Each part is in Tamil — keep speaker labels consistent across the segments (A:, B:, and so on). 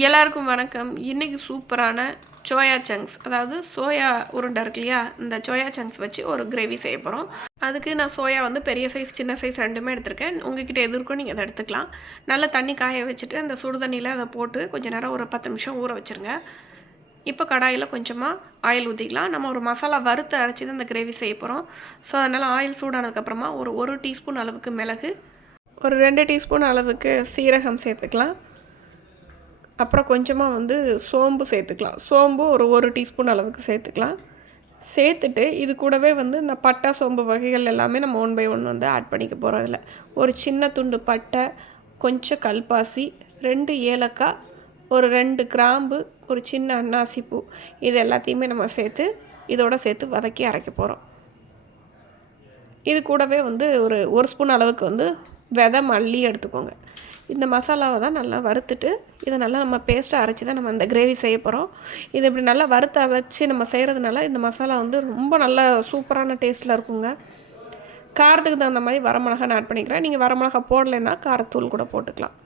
A: எல்லாருக்கும் வணக்கம். இன்றைக்கி சூப்பரான சோயா சங்க்ஸ் அதாவது சோயா உருண்டை இருக்கு இல்லையா? இந்த சோயா சங்க்ஸ் வச்சு ஒரு கிரேவி செய்ய போகிறோம் அதுக்கு நான் சோயா வந்து பெரிய சைஸ் சின்ன சைஸ் ரெண்டுமே எடுத்திருக்கேன். உங்ககிட்ட எது இருக்கோ நீங்கள் அதை எடுத்துக்கலாம். நல்லா தண்ணி காய வச்சுட்டு அந்த சுடு தண்ணியில் அதை போட்டு கொஞ்சம் நேரம் ஒரு பத்து நிமிஷம் ஊற வச்சுருங்க. இப்போ கடாயில் கொஞ்சமாக ஆயில் ஊற்றிக்கலாம் நம்ம ஒரு மசாலா வறுத்து அரைச்சி தான் இந்த கிரேவி செய்ய போகிறோம் ஸோ அதனால் ஆயில் சூடானதுக்கப்புறமா ஒரு ஒரு டீஸ்பூன் அளவுக்கு மிளகு ஒரு ரெண்டு டீஸ்பூன் அளவுக்கு சீரகம் சேர்த்துக்கலாம். அப்புறம் கொஞ்சமாக வந்து சோம்பு சேர்த்துக்கலாம். சோம்பு ஒரு ஒரு டீஸ்பூன் அளவுக்கு சேர்த்துக்கலாம். சேர்த்துட்டு இது கூடவே வந்து இந்த பட்டை சோம்பு வகைகள் எல்லாமே நம்ம ஒன் பை ஒன் வந்து ஆட் பண்ணிக்க போகிறதில்ல ஒரு சின்ன துண்டு பட்டை கொஞ்சம் கல்பாசி ரெண்டு ஏலக்காய் ஒரு ரெண்டு கிராம்பு ஒரு சின்ன அன்னாசி பூ. இது எல்லாத்தையுமே நம்ம சேர்த்து இதோட சேர்த்து வதக்கி அரைக்க போகிறோம் இது கூடவே வந்து ஒரு ஒரு ஸ்பூன் அளவுக்கு வந்து விதை மல்லி எடுத்துக்கோங்க. இந்த மசாலாவை தான் நல்லா வறுத்துட்டு இதை நல்லா நம்ம பேஸ்ட்டாக அரைச்சி தான் நம்ம இந்த கிரேவி செய்ய போகிறோம் இது இப்படி நல்லா வறுத்த வச்சு நம்ம செய்கிறதுனால இந்த மசாலா வந்து ரொம்ப நல்ல சூப்பரான டேஸ்ட்டில் இருக்குங்க. காரத்துக்கு தகுந்த மாதிரி வரமிளகா நான் ஆட் பண்ணிக்கிறேன். நீங்கள் வரமிளகா போடலைன்னா காரத்தூள் கூட போட்டுக்கலாம்.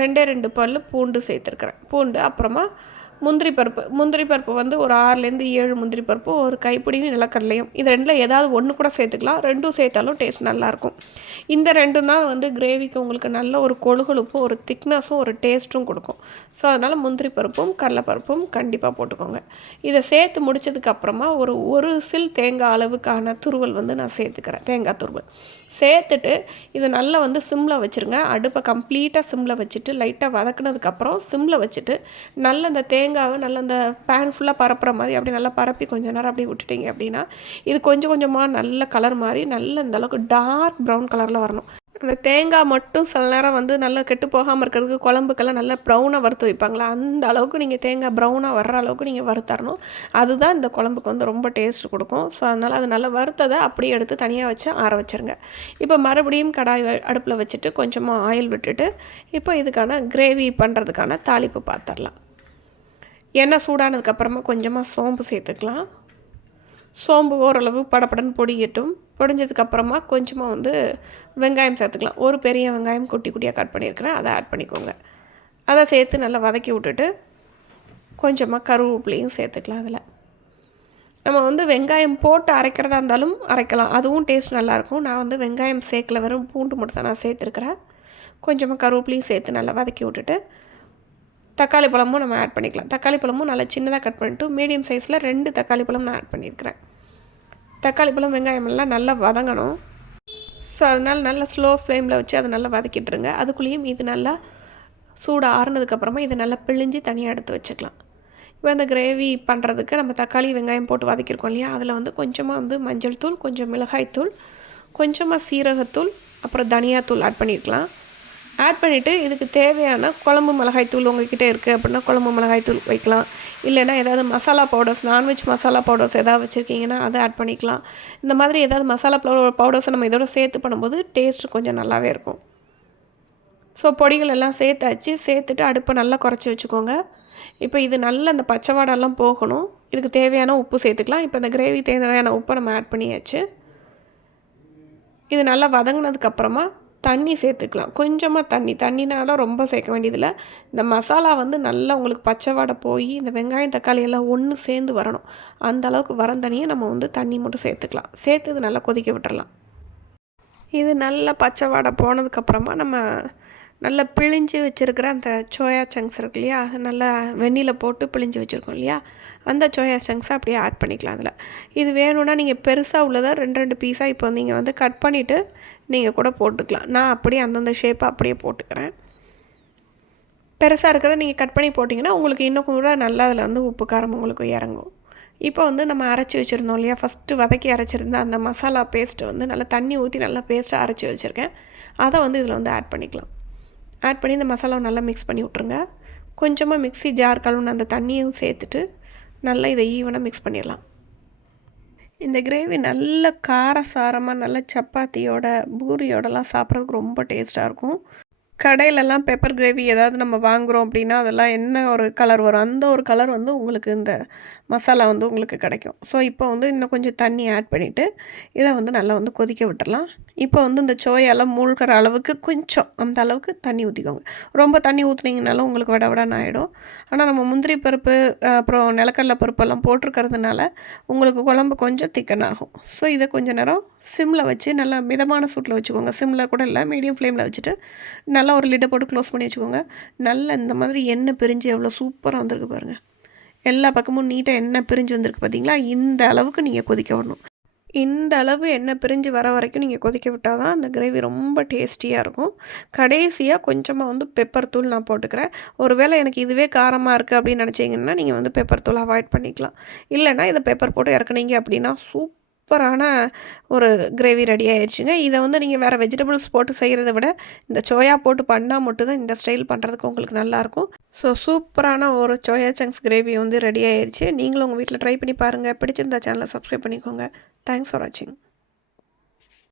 A: ரெண்டே ரெண்டு பல் பூண்டு சேர்த்துருக்குறேன். பூண்டு அப்புறமா முந்திரி பருப்பு முந்திரி பருப்பு வந்து ஒரு ஆறுலேருந்து ஏழு முந்திரி பருப்பு ஒரு கைப்பிடி நிலக்கடலையும். இது ரெண்டில் ஏதாவது ஒன்று கூட சேர்த்துக்கலாம். ரெண்டும் சேர்த்தாலும் டேஸ்ட் நல்லாயிருக்கும். இந்த ரெண்டும் தான் வந்து கிரேவிக்கு உங்களுக்கு நல்ல ஒரு கொழுகொழுப்பும் ஒரு திக்னஸும் ஒரு டேஸ்ட்டும் கொடுக்கும். ஸோ அதனால் முந்திரி பருப்பும் கடலைப்பருப்பும் கண்டிப்பாக போட்டுக்கோங்க. இதை சேர்த்து முடிச்சதுக்கப்புறமா ஒரு ஒரு சில் தேங்காய் அளவுக்கான துருவல் வந்து நான் சேர்த்துக்கிறேன். தேங்காய் துருவல். சேர்த்துட்டு இதை நல்லா வந்து சிம்மில் வச்சுருங்க. அடுப்பை கம்ப்ளீட்டாக சிம்மில் வச்சுட்டு லைட்டாக வதக்குனதுக்கப்புறம் சிம்மில் வச்சுட்டு நல்ல இந்த தேங்காவை நல்ல இந்த பேன் ஃபுல்லாக பரப்புற மாதிரி அப்படி நல்லா பரப்பி கொஞ்ச நேரம் அப்படி விட்டுட்டிங்க அப்படின்னா இது கொஞ்சம் கொஞ்சமாக நல்ல கலர் மாதிரி நல்ல இந்தளவுக்கு டார்க் ப்ரௌன் கலரில் வரணும். அந்த தேங்காய் மட்டும் சில நேரம் வந்து நல்லா கெட்டு போகாமல் இருக்கிறதுக்கு குழம்புக்கெல்லாம் நல்லா ப்ரௌனாக வறுத்து வைப்பாங்களா? அந்த அளவுக்கு நீங்கள் தேங்காய் ப்ரௌனாக வர்ற அளவுக்கு நீங்கள் வறுத்தரணும். அதுதான் இந்த குழம்புக்கு வந்து ரொம்ப டேஸ்ட் கொடுக்கும். ஸோ அதனால் அது நல்லா வறுத்ததை அப்படியே எடுத்து தனியாக வச்சு ஆற வச்சுருங்க. இப்போ மறுபடியும் கடாய் அடுப்பில் வச்சுட்டு கொஞ்சமாக ஆயில் விட்டுட்டு இப்போ இதுக்கான கிரேவி பண்ணுறதுக்கான தாளிப்பு பார்த்துடலாம் எண்ணெய் சூடானதுக்கப்புறமா கொஞ்சமாக சோம்பு சேர்த்துக்கலாம். சோம்பு ஓரளவு படப்படன்னு பொடிக்கட்டும் பொடிஞ்சதுக்கப்புறமா கொஞ்சமாக வந்து வெங்காயம் சேர்த்துக்கலாம். ஒரு பெரிய வெங்காயம் குட்டி குட்டியாக கட் பண்ணியிருக்கிறேன். அதை ஆட் பண்ணிக்கோங்க. அதை சேர்த்து நல்லா வதக்கி விட்டுட்டு கொஞ்சமாக கருவேப்பிலையும் சேர்த்துக்கலாம் அதில். நம்ம வந்து வெங்காயம் போட்டு அரைக்கிறதா இருந்தாலும் அரைக்கலாம். அதுவும் டேஸ்ட் நல்லாயிருக்கும் நான் வந்து வெங்காயம் சேர்க்கல. வெறும் பூண்டு மட்டும் தான் நான் சேர்த்துருக்குறேன். கொஞ்சமாக கருவேப்பிலையும் சேர்த்து நல்லா வதக்கி விட்டுட்டு தக்காளி பழமும் நம்ம ஆட் பண்ணிக்கலாம். தக்காளி பழமும் நல்லா சின்னதாக கட் பண்ணிட்டு மீடியம் சைஸில் ரெண்டு தக்காளி பழம் நான் ஆட் பண்ணியிருக்கிறேன் தக்காளி பழம் வெங்காயமெல்லாம் நல்லா வதங்கணும். ஸோ அதனால் நல்லா ஸ்லோ ஃப்ளேமில் வச்சு அதை நல்லா வதக்கிட்டுருங்க அதுக்குள்ளேயும் இது நல்லா சூடாக ஆறுனதுக்கப்புறமா இதை நல்லா பிழிஞ்சு தனியாக எடுத்து வச்சுக்கலாம். இப்போ அந்த கிரேவி பண்ணுறதுக்கு நம்ம தக்காளி வெங்காயம் போட்டு வதக்கியிருக்கோம் இல்லையா? அதில் வந்து கொஞ்சமாக வந்து மஞ்சள் தூள் கொஞ்சம் மிளகாய்த்தூள் கொஞ்சமாக சீரகத்தூள் அப்புறம் தனியாத்தூள் ஆட் பண்ணியிருக்கலாம் ஆட் பண்ணிவிட்டு இதுக்கு தேவையான குழம்பு மிளகாய் தூள் உங்ககிட்ட இருக்குது அப்படின்னா குழம்பு மிளகாய் தூள் வைக்கலாம். இல்லைன்னா ஏதாவது masala powders non veg masala powders ஏதாவது வச்சுருக்கீங்கன்னா அதை ஆட் பண்ணிக்கலாம். இந்த மாதிரி ஏதாவது மசாலா பவுடர் பவுடர்ஸை நம்ம இதோட சேர்த்து பண்ணும்போது டேஸ்ட்டு கொஞ்சம் நல்லாவே இருக்கும். ஸோ பொடிகள் எல்லாம் சேர்த்தாச்சு. சேர்த்துட்டு அடுப்பை நல்லா குறைச்சி வச்சுக்கோங்க. இப்போ இது நல்ல அந்த பச்சை வாடெல்லாம் போகணும். இதுக்கு தேவையான உப்பு சேர்த்துக்கலாம். இப்போ இந்த கிரேவி தேவையான உப்பை நம்ம ஆட் பண்ணியாச்சு. இது நல்லா வதங்கினதுக்கப்புறமா தண்ணி சேர்த்துக்கலாம். கொஞ்சமாக தண்ணி. தண்ணினால ரொம்ப சேர்க்க வேண்டியதில்லை. இந்த மசாலா வந்து நல்லா உங்களுக்கு பச்சை வாடை போய் இந்த வெங்காயம் தக்காளி எல்லாம் ஒன்று சேர்ந்து வரணும். அந்த அளவுக்கு வரம் தண்ணியை நம்ம வந்து தண்ணி மட்டும் சேர்த்துக்கலாம். சேர்த்து இது நல்லா கொதிக்க விட்டுறலாம். இது நல்லா பச்சை வாடை போனதுக்கப்புறமா நம்ம நல்லா பிழிஞ்சு வச்சுருக்கிற அந்த சோயா சங்க்ஸ் இருக்கு இல்லையா? நல்லா வெந்நியில் போட்டு பிழிஞ்சு வச்சுருக்கோம் இல்லையா? அந்த சோயா சங்க்ஸை அப்படியே ஆட் பண்ணிக்கலாம் அதில். இது வேணும்னா நீங்கள் பெருசாக உள்ளதாக ரெண்டு ரெண்டு பீஸாக இப்போ நீங்கள் வந்து கட் பண்ணிவிட்டு நீங்கள் கூட போட்டுக்கலாம். நான் அப்படியே அந்தந்த ஷேப்பை அப்படியே போட்டுக்கிறேன். பெருசாக இருக்கிறத நீங்கள் கட் பண்ணி போட்டிங்கன்னா உங்களுக்கு இன்னும் கூட நல்லா அதில் வந்து உப்பு காரம் உங்களுக்கு இறங்கும். இப்போ வந்து நம்ம அரைச்சி வச்சுருந்தோம் இல்லையா? ஃபஸ்ட்டு வதக்கி அரைச்சிருந்த அந்த மசாலா பேஸ்ட்டு வந்து நல்லா தண்ணி ஊற்றி நல்லா பேஸ்ட்டாக அரைச்சி வச்சுருக்கேன். அதை வந்து இதில் வந்து ஆட் பண்ணிக்கலாம். ஆட் பண்ணி இந்த மசாலாவை நல்லா மிக்ஸ் பண்ணி விட்ருங்க கொஞ்சமாக மிக்ஸி ஜார் கழுவுன அந்த தண்ணியும் சேர்த்துட்டு நல்லா இதை ஈவனாக மிக்ஸ் பண்ணிடலாம். இந்த கிரேவி நல்ல காரசாரமாக நல்ல சப்பாத்தியோட பூரியோடலாம் சாப்பிட்றதுக்கு ரொம்ப டேஸ்ட்டாக இருக்கும். கடையிலலாம் பெப்பர் கிரேவி ஏதாவது நம்ம வாங்குகிறோம் அப்படின்னா அதெல்லாம் என்ன ஒரு கலர் வரும்? அந்த ஒரு கலர் வந்து உங்களுக்கு இந்த மசாலா வந்து உங்களுக்கு கிடைக்கும். ஸோ இப்போ வந்து இன்னும் கொஞ்சம் தண்ணி ஆட் பண்ணிவிட்டு இதை வந்து நல்லா வந்து கொதிக்க விட்டுடலாம் இப்போ வந்து இந்த சோயெல்லாம் மூழ்கிற அளவுக்கு கொஞ்சம் அந்த அளவுக்கு தண்ணி ஊற்றிக்கோங்க ரொம்ப தண்ணி ஊற்றுனீங்கனாலும் உங்களுக்கு விட விடன்னு ஆகிடும் ஆனால் நம்ம முந்திரி பருப்பு அப்புறம் நிலக்கடலை பருப்பெல்லாம் போட்டிருக்கிறதுனால உங்களுக்கு குழம்பு கொஞ்சம் திக்கன் ஆகும் ஸோ இதை கொஞ்ச நேரம் சிம்மில் வச்சு நல்லா மிதமான சூட்டில் வச்சுக்கோங்க. சிம்மில் கூட இல்லை மீடியம் ஃப்ளேமில் வச்சுட்டு நல்லா ஒரு லிட்டை போட்டு க்ளோஸ் பண்ணி வச்சுக்கோங்க. நல்லா இந்த மாதிரி எண்ணெய் பிரிஞ்சு எவ்வளோ சூப்பராக வந்திருக்கு பாருங்கள் எல்லா பக்கமும் நீட்டாக எண்ணெய் பிரிஞ்சு வந்திருக்கு பார்த்தீங்களா இந்த அளவுக்கு நீங்கள் கொதிக்க விடணும். இந்த அளவு எண்ணெய் பிரிஞ்சு வர வரைக்கும் நீங்கள் கொதிக்க விட்டால் தான் அந்த கிரேவி ரொம்ப டேஸ்டியாக இருக்கும். கடைசியாக கொஞ்சமாக வந்து பெப்பர் தூள் நான் போட்டுக்கிறேன். ஒருவேளை எனக்கு இதுவே காரமாக இருக்குது அப்படின்னு நினச்சிங்கன்னா நீங்கள் வந்து பெப்பர் தூள் அவாய்ட் பண்ணிக்கலாம். இல்லைன்னா இதை பெப்பர் போட்டு இறக்குனீங்க அப்படின்னா சூப் சூப்பரான ஒரு கிரேவி ரெடி ஆயிடுச்சுங்க இதை வந்து நீங்கள் வேறு வெஜிடபிள்ஸ் போட்டு செய்கிறத விட இந்த சோயா போட்டு பண்ணால் மட்டும்தான் இந்த ஸ்டைல் பண்ணுறதுக்கு உங்களுக்கு நல்லாயிருக்கும் ஸோ சூப்பரான ஒரு சோயா சங்க்ஸ் கிரேவி வந்து ரெடி ஆயிடுச்சு நீங்களும் உங்கள் வீட்டில் ட்ரை பண்ணி பாருங்கள் பிடிச்சிருந்தா சேனலை சப்ஸ்கிரைப் பண்ணிக்கோங்க. தேங்க்ஸ் ஃபார் வாட்சிங்